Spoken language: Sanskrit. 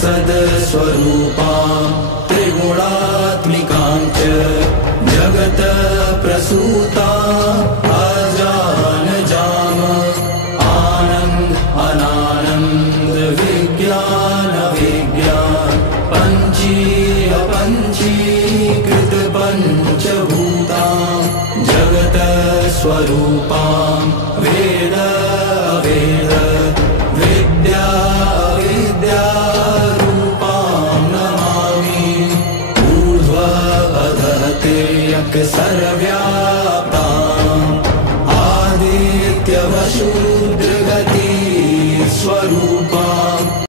सदस्वरूपा त्रिगुणात्मिकां च जगत प्रसूता अजानजाम आनन्द अनानन्द विज्ञान विज्ञान पञ्चीय पञ्चीकृत पञ्चभूता जगत स्वरूपा